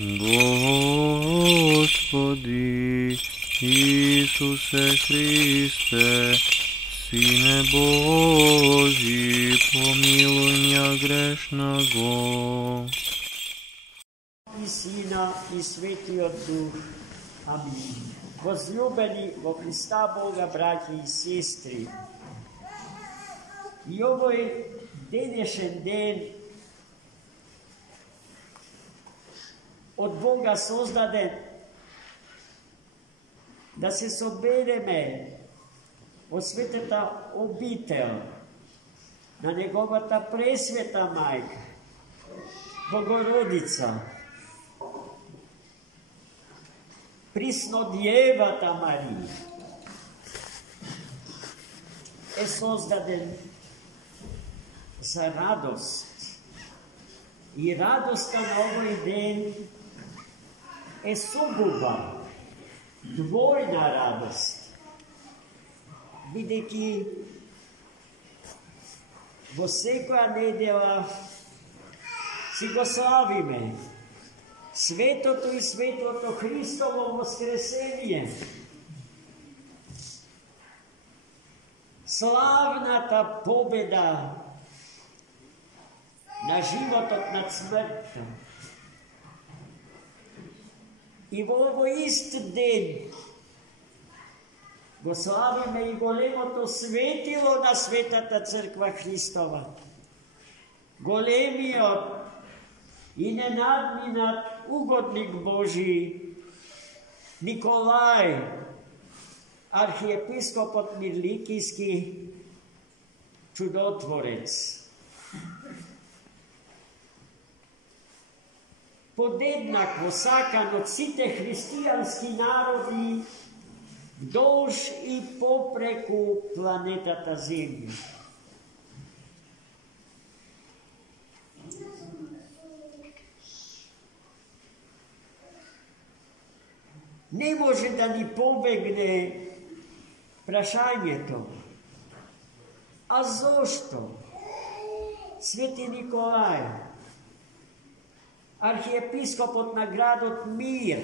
Господи Исусе Христе, Сине Божий, помилуй меня грешного. И Сина, и Светлиот Дух. Амин. Возлюбени во Христа Бога, браќа и сестри, и овој денешен ден од Бога создаден да се собереме во светата обител на неговата пресвета мајка, Богородица, Приснодиевата Марија, е создаден за радост. И радоста на овој ден е сугуба, двојна радост, бидејќи во секоја недела си го славиме светото и светлото Христово воскресение. Славната победа на животот над смртта. И во овој ист ден го славиме и големото светило на Светата Црква Христова. Големиот и ненадминат угодник Божи Николај, архиепископот Мирликиски, чудотворец. Подеднакво сакан од сите христијански народи вдолж и попреку планетата Земја. Не може да ни побегне прашањето: а зошто Свети Николај, архиепископот на градот Мир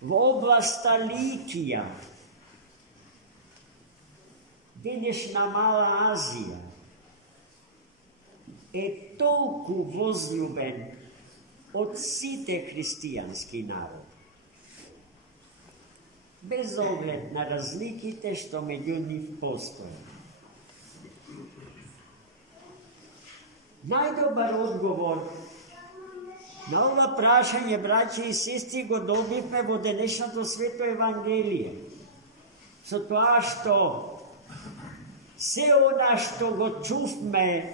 во областа Ликија, денешна Мала Азија, е толку возлюбен од сите христијански народи, без оглед на разликите што меѓу нив постојат? Најдобар одговор на ова прашање, браќи и сестри, го добивме во денешното Свето Евангелие, со тоа што се она што го чувме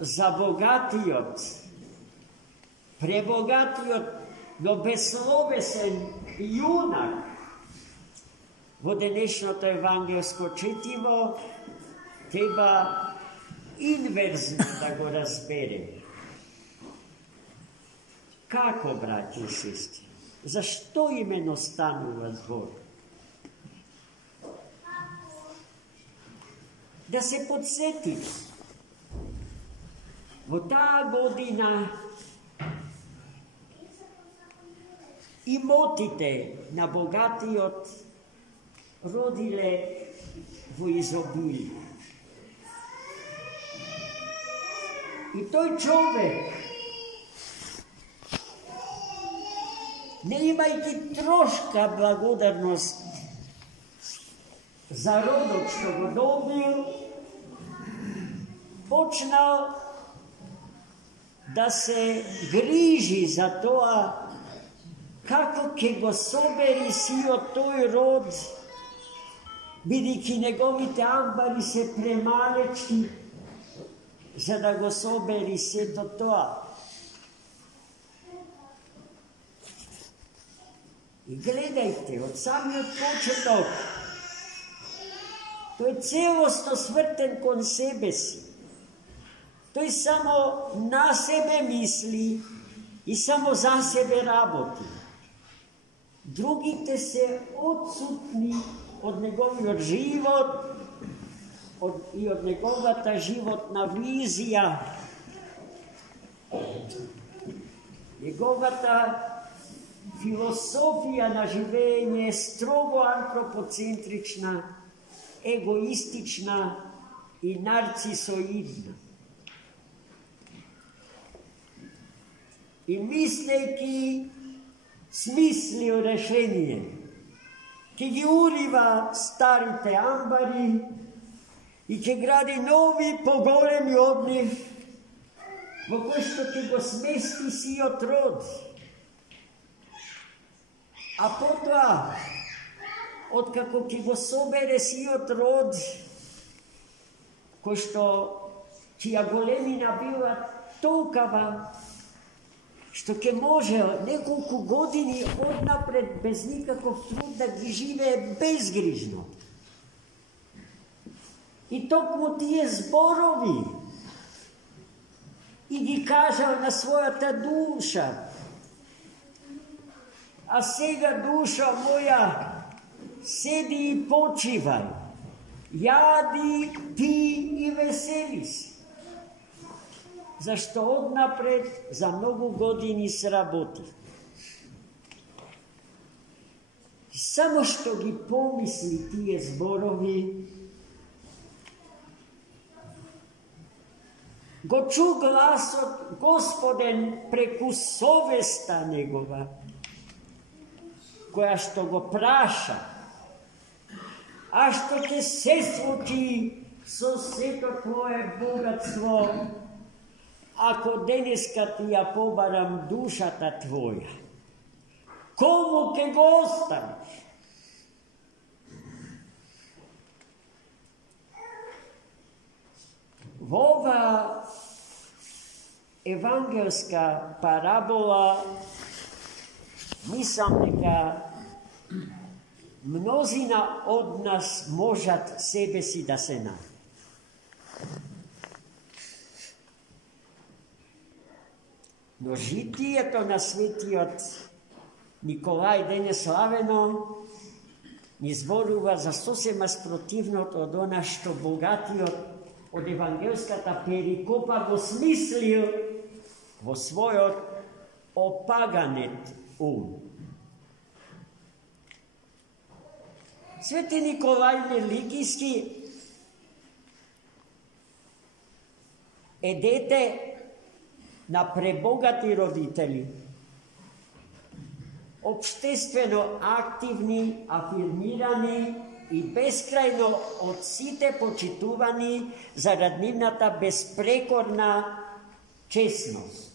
за богатиот, пребогатиот, но безсловесен јунак во денешното евангелско четиво, треба инверзно да го разбереме. Како, браќи и сестри? Зашто имено станува збор? Да се подсетиме. Во таа година имотите на богатиот родиле во изобилие. И тој човек, не имајќи трошка благодарност за родот што го добил, почнал да се грижи за тоа како ќе го собери сиот тој род, бидејќи неговите амбари се премалечки за да го собери сето тоа. И гледајте, од самиот почеток, тој целосно свртен кон себе си. Тој само на себе мисли и само за себе работи. Другите се отсутни од неговиот живот и од неговата животна визија. Неговата filosofija na življenje je strogo antropocentrična, egoistična in narcisoidna. In misleki smislijo rešenje, ki gi uriva starite ambari i će gradi novi pogoremi od njih, во кој што ќе го смести сиот род. А потоа, откако ќе го собере сиот род, кој што чија големина била толкава, што ќе може неколку години однапред без никаков труд да ги живее безгрижно. И токму тие зборови и ги кажал на својата душа. А сега, душа моја, седи и почивај, јади, пи и весели се. Зашто однапред за многу години сработи. Само што ги помисли тие зборови, го чу гласот Господен преку совеста негова, која што го праша, а што ќе се случи со сето твое богатство, ако денеска ти ја побарам душата твоја? Кому ќе го оставиш? Во ова евангелска парабола мислам дека мнозина од нас можат себе си да се најдат. Но житието на светиот Николај денес славено ни зборува за сосема спротивното од она што богатиот од евангелската перикопа го смислил во својот опаганет ум. Свети Николај Великиски е дете на пребогати родители, обштествено активни, афирмирани и бескрајно од сите почитувани зарад нивната безпрекорна честност.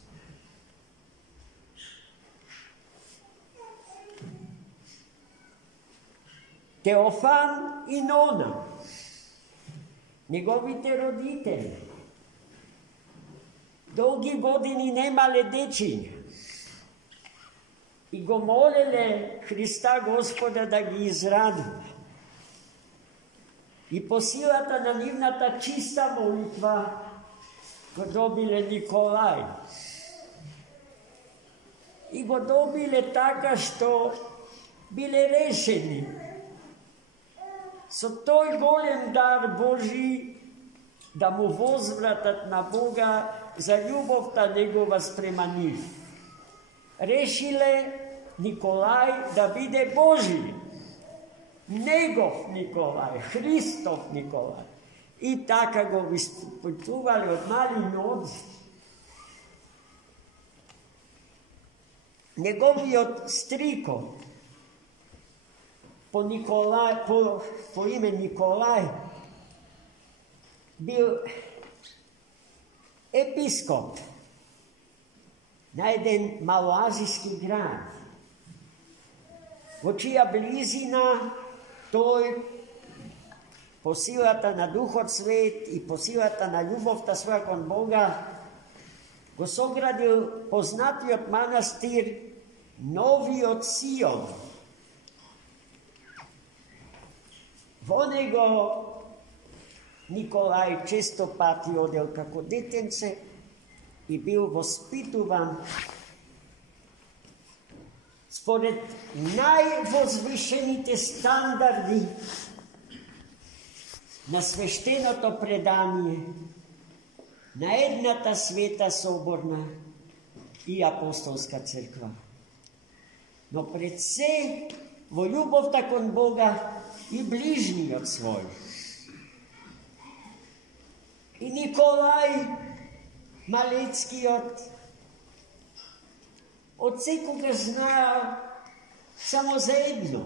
Теофан и Нона, неговите родители, долги години немале дечиња и го молеле Христа Господа да ги израдува. И по силата на нивната чиста молитва го добиле Николај. И го добиле така што биле решени со тој голем дар Божи да му возвратат на Бога за љубовта негова спрема нив. Решиле Николај да биде Божи, негов Николај, Христов Николај. И така го испитувале од мали ноги. Неговиот стрико по име Николај бил епископ на еден малоазиски град, во чија близина тој по силата на Духот Свет и по силата на љубовта своја кон Бога го соградил познатиот манастир Новиот Сион. Во него Николај често пати одел како детенце и бил воспитуван според највозвишените стандарди на свештеното предание на едната света соборна и апостолска црква. но пред се во љубовта кон Бога и ближниот свој. И Николај Малецкиот од секогаш знаел само за едно.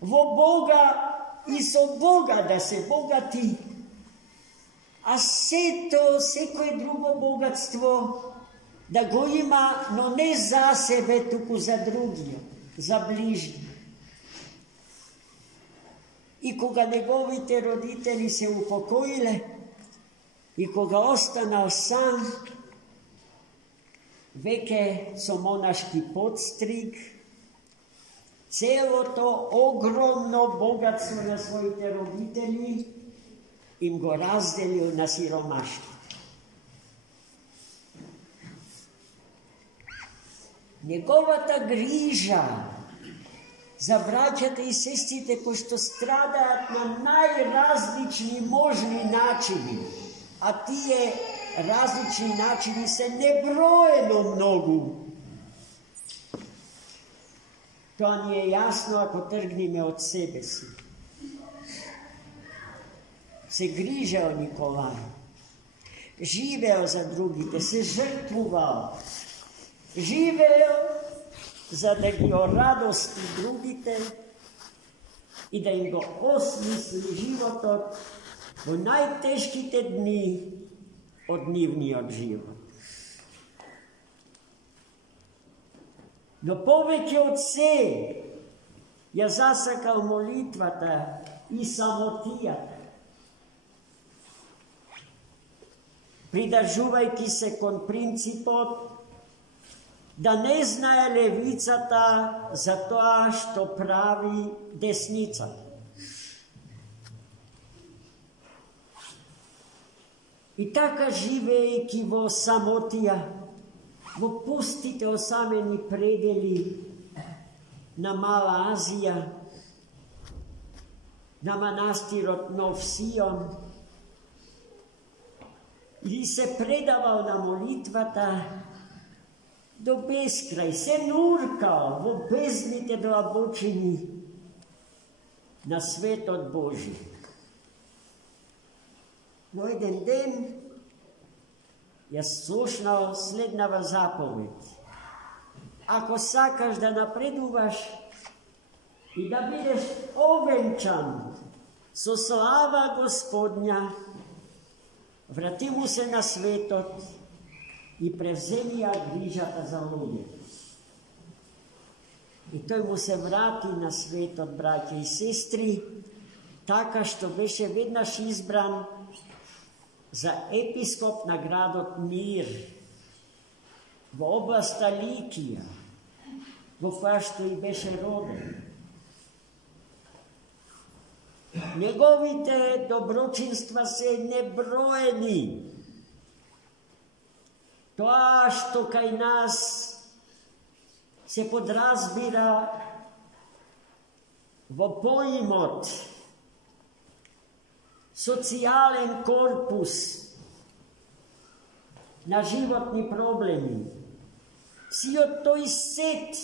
Во Бога и со Бога да се богати, а сето, секое друго богатство да го има, но не за себе, туку за другиот, за ближни. И кога неговите родители се упокоиле, и кога останал сам, веќе со монашки подстриг, целото огромно богатство на своите родители им го разделил на сиромашните. Неговата грижа за браќата и сестрите кои што страдаат на најразлични можни начини, а тие различни начини се неброено многу. Тоа ни е јасно ако тргнеме од себе си. Се грижео Николај, живео за другите, се жртвувал, живео за да ги орадости другите и да им го осмисли животот во најтешките дни од нивниот живот. Но повеќе од се ја засакал молитвата и самотијата. Придржувајќи се кон принципот да не знае левицата за тоа што прави десницата. И така живејќи во самотија, во пустите осамени предели на Мала Азија, на манастирот Нов Сион, и се предавал на молитвата до бескрај, се нуркал во бездните длабочини на светот Божи. Но еден ден јас слушнал следнава заповед. Ако сакаш да напредуваш и да бидеш овенчан со слава Господња, врати му се на светот и превземи ја грижата за луѓето. И тој му се врати на светот, браќа и сестри, така што беше веднаш избран за епископ на градот Мир, во областа Ликија, во која што и беше роден. Неговите доброчинства се неброени. Тоа што кај нас се подразбира во поимот социјален корпус на животни проблеми, сиот тој сет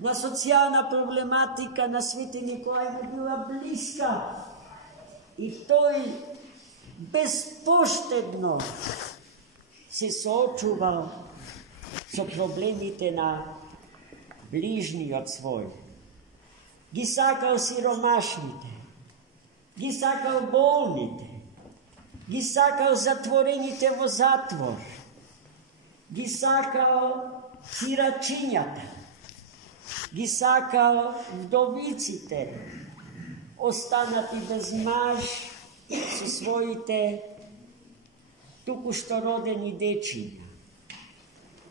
на социјална проблематика на Свети Николај му била блиска и тој безпоштедно се соочувал со проблемите на ближниот свој. Ги сакал сиромашните, ги сакал болните, ги сакал затворените во затвор, ги сакал сирачињата, ги сакал вдовиците, останати без маж со своите туку што родени дечиња.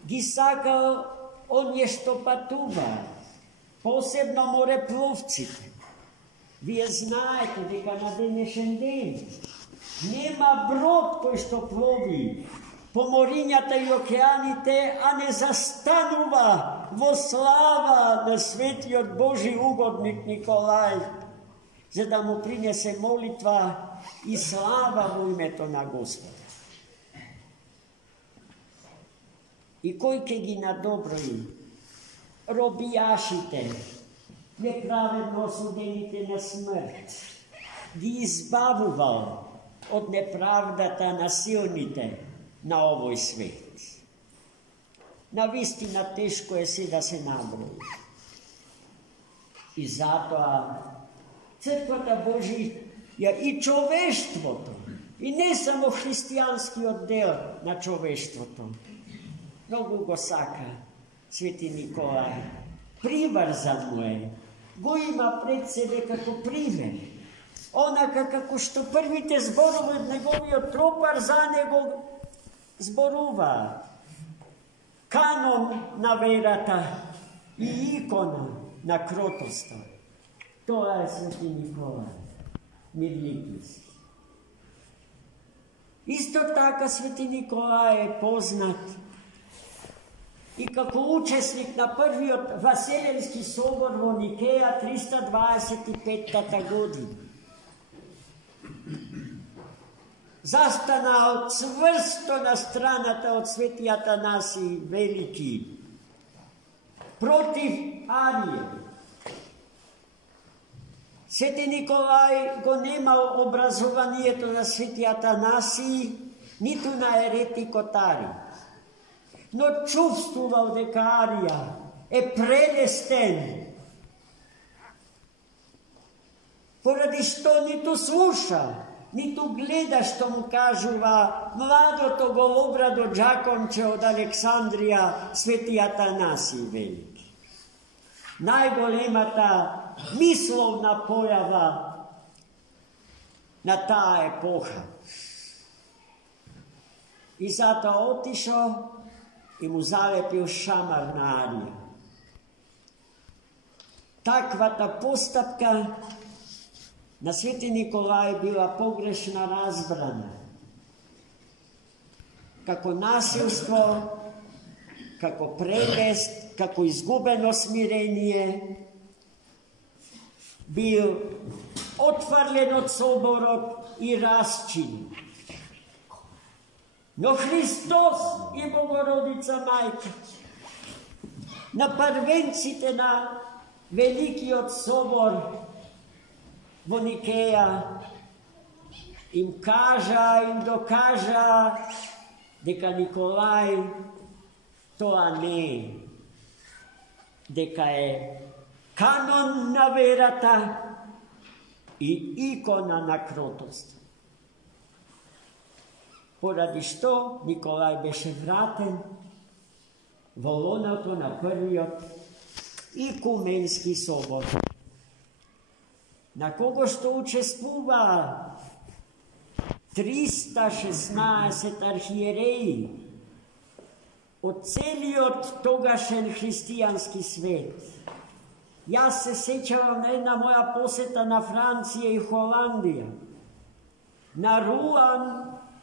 Ги сакал оние што патуваат, посебно морепловците. Вие знаете дека на денешен ден нема брод кој што плови по морињата и океаните, а не застанува во слава на светиот Божи угодник Николај, за да му принесе молитва и слава во името на Господа. И кој ќе ги надоброи робияшите, неправедно осудените на смърт, ги избавувал от неправдата на силните на овој свет. Навистина тешко е се да се наброи. И затоа Црквата Божија и човештвото, и не само христијанскиот дел на човештвото, многу го сака Свети Николај. Приврзан му е, го има пред себе како пример. Онака како што првите зборови од неговиот тропар за него зборуваат. Канон на верата и икона на кротоста. Тоа е Свети Николај Мирликиски. Исто така Свети Николај е познат и како учесник на првиот Васеленски собор во Никеја 325 година. Застанал цврсто на страната од Свети Атанасий Велики против Арија. Свети Николај го немал образованието на Свети Атанасий, ниту на еретикот Арија, но чувствувал дека Арија е прелестен, поради што ниту слуша, ниту гледа што му кажува младото голобрадо џаконче од Александрија Свети Атанасий Велики. Најголемата мисловна појава на таа епоха. И затоа отишо и му залепил шамар на Арија. Таквата постапка на Свети Николај била погрешна разбрана. Како насилство, како прелест, како изгубено смирение, бил отфрлен од соборот и расчинен. Но Христос и Богородица Мајка на првенците на Великиот собор во Никеја им кажа, им докажа дека Николај тоа не е, дека е канон на верата и икона на кротост. Поради што Николај беше вратен во лоното на првиот икуменски собор, на кого што учествува 316 архиереи од целиот тогашен христијански свет. Јас се сеќавам на една моја посета на Франција и Холандија, на Руан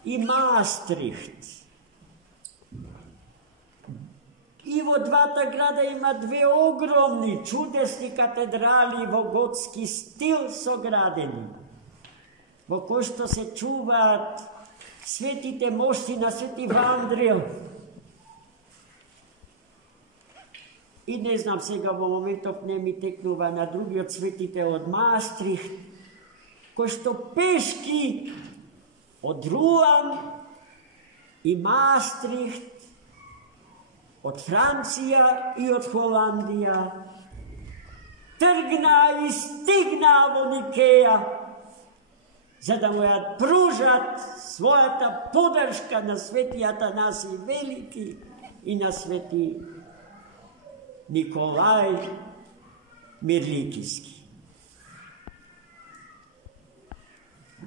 и Маастрихт. И во двата града има две огромни, чудесни катедрали во готски стил соградени, во кои што се чуваат светите мощи на Свети Вандрил. И не знам сега во моментов не ми текнува на другиот светите од Маастрихт, кои што пешки од Руан и Маастрихт, од Франција и од Холандија, тргна и стигна во Никеја, за да му ја пружат својата подршка на Свети Атанасий Велики и на Свети Николај Мирликиски.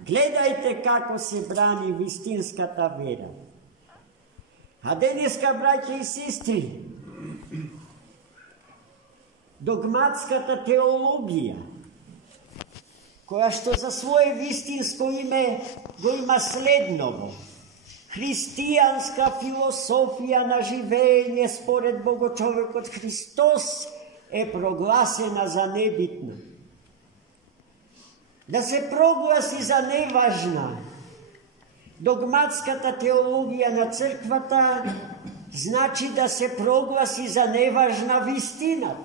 Гледајте како се брани вистинската вера. А денеска, браќа и сестри, догматската теологија, која што за своје вистинско име го има следново: христијанска философија на живење според Богочовекот Христос, е прогласена за небитна. Да се прогласи за неважна догматската теологија на црквата Znači da se proglasi za nevažna vistina.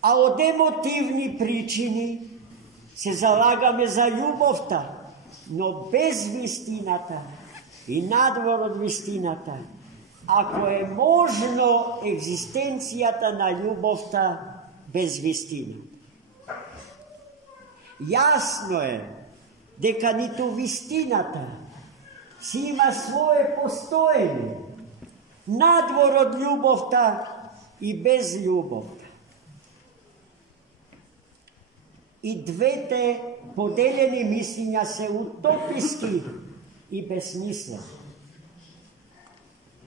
A od emotivni pričini se zalagame za ljubovta, no bez vistinata i nadvor od vistinata. Ako je možno egzistencijata na ljubovta bez vistina. Jasno je, deka nito vistinata si ima svoje postojenje, nadvor od ljubovta i bez ljubovta. I dvete podeljeni mišljenja se utopijski i besmisleni.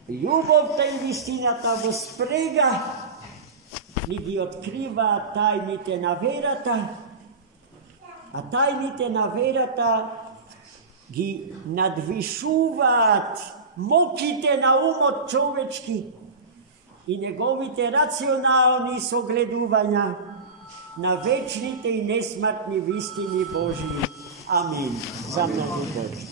Ljubovta i vistinata go sprega, ni gi otkriva tajните на верата, a tajните на верата ги надвишуваат моките на умот човечки и неговите рационални согледувања на вечните и несмртни вистини Божии. Амин. За много Божи.